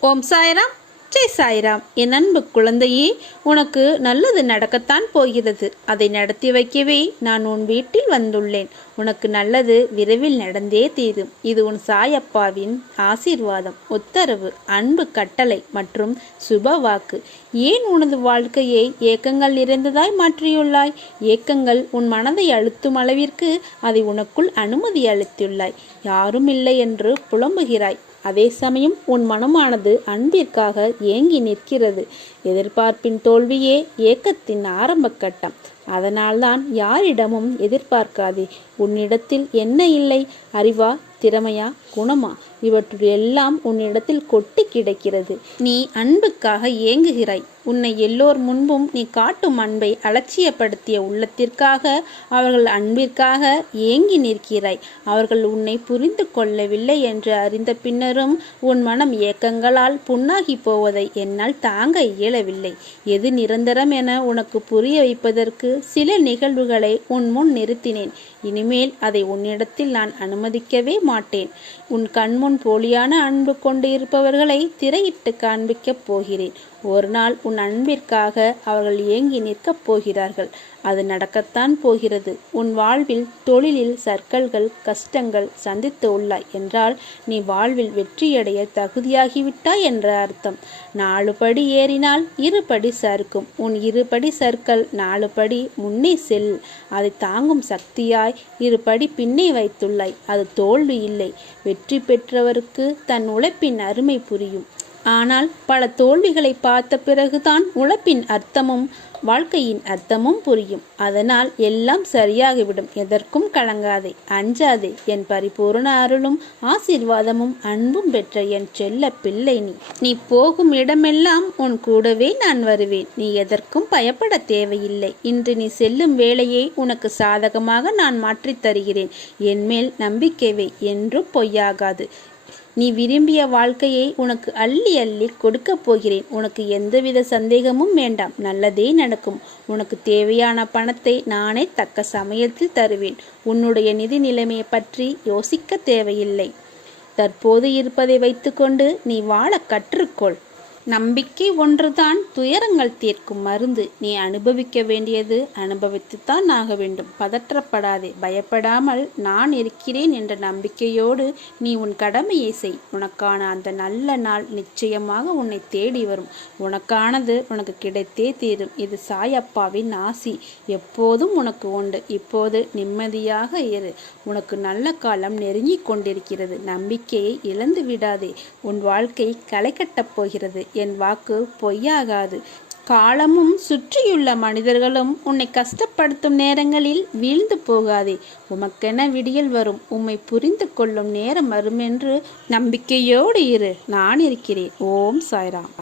ஓம் சாய்ராம். ஜெய் சாய்ராம். என் அன்பு குழந்தையே உனக்கு நல்லது நடக்கத்தான் போகிறது. அதை நடத்தி வைக்கவே நான் உன் வீட்டில் வந்துள்ளேன். உனக்கு நல்லது விரைவில் நடந்தே தீரும். இது உன் சாயப்பாவின் ஆசீர்வாதம் உத்தரவு அன்பு கட்டளை மற்றும் சுப வாக்கு. ஏன் உனது வாழ்க்கையை ஏக்கங்கள் நிறைந்ததாய் மாற்றியுள்ளாய்? ஏக்கங்கள் உன் மனதை அழுத்தும் அளவிற்கு அதை உனக்குள் அனுமதி அளித்துள்ளாய். யாரும் இல்லை என்று புலம்புகிறாய். அதே சமயம் உன் மனமானது அன்பிற்காக ஏங்கி நிற்கிறது. எதிர்பார்ப்பின் தோல்வியே ஏக்கத்தின் ஆரம்ப கட்டம். அதனால்தான் யாரிடமும் எதிர்பார்க்காதே. உன்னிடத்தில் என்ன இல்லை? அறிவா திறமையா குணமா? இவற்றுள் எல்லாம் உன்னிடத்தில் கொட்டி கிடக்கிறது. நீ அன்புக்காக ஏங்குகிறாய். உன்னை எல்லோர் முன்பும் நீ காட்டும் அன்பை அலட்சியப்படுத்திய உள்ளத்திற்காக அவர்கள் அன்பிற்காக ஏங்கி நிற்கிறாய். அவர்கள் உன்னை புரிந்து கொள்ளவில்லை என்று அறிந்த பின்னரும் உன் மனம் ஏக்கங்களால் புண்ணாகி போவதை என்னால் தாங்க இயலவில்லை. எது நிரந்தரம் என உனக்கு புரிய வைப்பதற்கு சில நிகழ்வுகளை உன் முன் நிறுத்தினேன். இனிமேல் அதை உன்னிடத்தில் நான் அனுமதிக்கவே மாட்டேன். உன் கண்முன் போலியான அன்பு கொண்டு இருப்பவர்களை திரையிட்டு காண்பிக்கப் போகிறேன். ஒரு நாள் உன் அன்பிற்காக அவர்கள் ஏங்கி நிற்கப் போகிறார்கள். அது நடக்கத்தான் போகிறது. உன் வாழ்வில் தொழிலில் சர்க்கல்கள் கஷ்டங்கள் சந்தித்து உள்ளாய் என்றால் நீ வாழ்வில் வெற்றியடைய தகுதியாகிவிட்டாய் என்ற அர்த்தம். நாலு படி ஏறினால் இருபடி சறுக்கும். உன் இருபடி சர்க்கல் நாலு படி முன்னே செல். அதை தாங்கும் சக்தியாய் இருபடி பின்னே வைத்துள்ளாய் அது தோல்வி இல்லை. வெற்றி பெற்றவருக்கு தன் உழைப்பின் அருமை புரியும். ஆனால் பல தோல்விகளை பார்த்த பிறகுதான் உழைப்பின் அர்த்தமும் வாழ்க்கையின் அர்த்தமும் புரியும். அதனால் எல்லாம் சரியாகிவிடும். எதற்கும் கலங்காதே. அஞ்சாதே. என் பரிபூர்ண அருளும் ஆசீர்வாதமும் அன்பும் பெற்ற என் செல்ல பிள்ளை நீ. நீ போகும் இடமெல்லாம் உன் கூடவே நான் வருவேன். நீ எதற்கும் பயப்பட தேவையில்லை. இன்று நீ செல்லும் வேலையை உனக்கு சாதகமாக நான் மாற்றித் தருகிறேன். என்மேல் நம்பிக்கைவை என்றும் பொய்யாகாது. நீ விரும்பிய வாழ்க்கையை உனக்கு அள்ளி அள்ளி கொடுக்கப் போகிறேன். உனக்கு எந்தவித சந்தேகமும் வேண்டாம். நல்லதே நடக்கும். உனக்கு தேவையான பணத்தை நானே தக்க சமயத்தில் தருவேன். உன்னுடைய நிதி நிலைமையை பற்றி யோசிக்க தேவையில்லை. தற்போது இருப்பதை வைத்துக்கொண்டு நீ வாழ கற்றுக்கொள். நம்பிக்கை ஒன்றுதான் துயரங்கள் தீர்க்கும் மருந்து. நீ அனுபவிக்க வேண்டியது அனுபவித்துத்தான் ஆக வேண்டும். பதற்றப்படாதே பயப்படாமல் நான் இருக்கிறேன் என்ற நம்பிக்கையோடு நீ உன் கடமையை செய். உனக்கான அந்த நல்ல நாள் நிச்சயமாக உன்னை தேடி வரும். உனக்கானது உனக்கு கிடைத்தே தீரும். இது சாயப்பாவின் ஆசி. எப்போதும் உனக்கு உண்டு. இப்போது நிம்மதியாக இரு. உனக்கு நல்ல காலம் நெருங்கி கொண்டிருக்கிறது. நம்பிக்கையை இழந்து விடாதே உன் வாழ்க்கை களை கட்டப் போகிறது. என் வாக்கு பொய்யாகாது. காலமும் சுற்றியுள்ள மனிதர்களும் உன்னை கஷ்டப்படுத்தும் நேரங்களில் வீழ்ந்து போகாதே. உமக்கென விடியல் வரும். உம்மை புரிந்து கொள்ளும் நேரம் வரும் என்று நம்பிக்கையோடு இரு. நான் இருக்கிறேன். ஓம் சாய்ராம்.